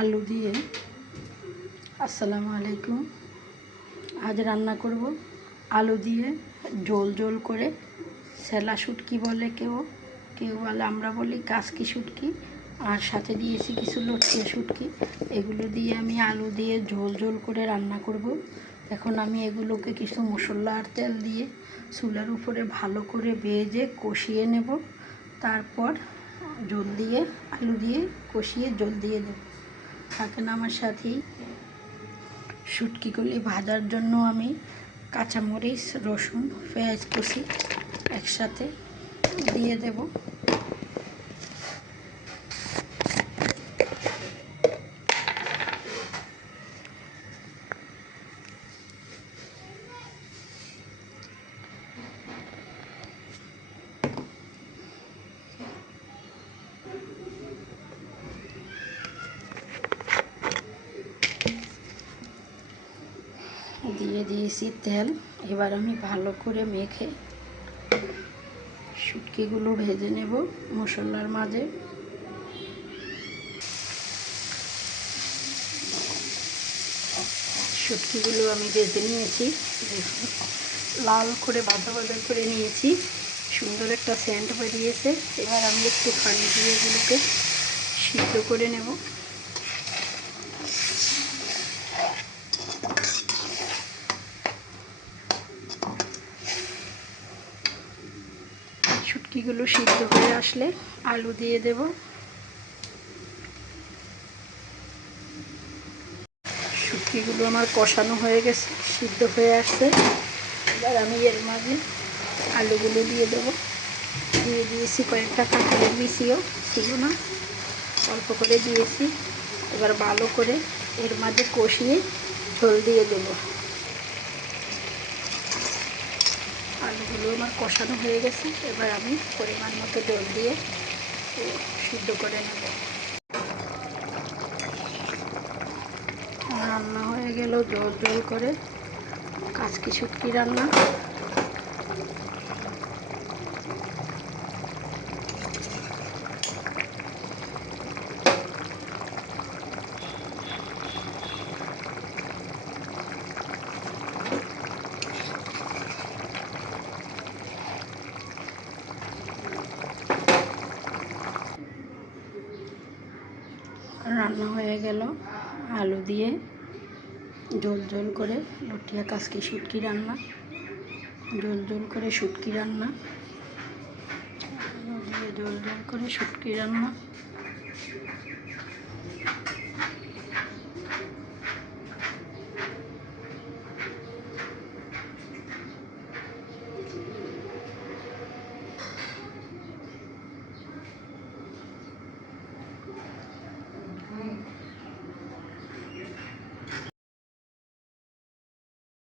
আলু দিয়ে। আসসালামু আলাইকুম। আজ রান্না করব আলু দিয়ে ঝোল ঝোল করে সেলা শুটকি বলে কেউ, কেউ বলে, আমরা বলি কাসকি শুটকি। আর সাথে দিয়েছি কিছু লটকিয়া শুটকি। এগুলো দিয়ে আমি আলু দিয়ে ঝোল ঝোল করে রান্না করব। এখন আমি এগুলোকে কিছু মশলা আর তেল দিয়ে চুলার উপরে ভালো করে ভেজে কষিয়ে নেব। তারপর ঝোল দিয়ে আলু দিয়ে কষিয়ে ঝোল দিয়ে দেব। থাকেন আমার সাথেই। শুটকিগুলি ভাজার জন্য আমি কাঁচামরিচ, রসুন, পেঁয়াজ কুচি একসাথে দিয়ে দেব। দিয়ে দিয়েছি তেল। এবার আমি ভালো করে মেখে শুটকিগুলো ভেজে নেব মশলার মাঝে। শুটকিগুলো আমি ভেজে নিয়েছি, দেখুন লাল করে ভাজা ভাজা করে নিয়েছি। সুন্দর একটা সেন্ট বেরিয়েছে। এবার আমি একটু পানি দিয়ে এগুলোকে সিদ্ধ করে নেব। শুটকিগুলো সিদ্ধ হয়ে আসলে আলু দিয়ে দেব। শুটকিগুলো আমার কষানো হয়ে গেছে, সিদ্ধ হয়ে আসছে। এবার আমি এর মাঝে আলুগুলো দিয়ে দেবো। দিয়ে দিয়েছি কয়েকটা কাঁঠালের বিচিও ছিল না, অল্প করে দিয়েছি। এবার ভালো করে এর মাঝে কষিয়ে ঝোল দিয়ে দেবো। আলুগুলো আমার কষানো হয়ে গেছে। এবার আমি পরিমাণ মতো জল দিয়ে সিদ্ধ করে নেব। রান্না হয়ে গেল জল জল করে কাসকি শুটকি রান্না। রান্না হয়ে গেল আলু দিয়ে ঝোল ঝোল করে লটিয়া কাসকি শুটকি রান্না। ঝোল ঝোল করে শুটকি রান্না, আলু দিয়ে ঝোল ঝোল করে শুটকি রান্না।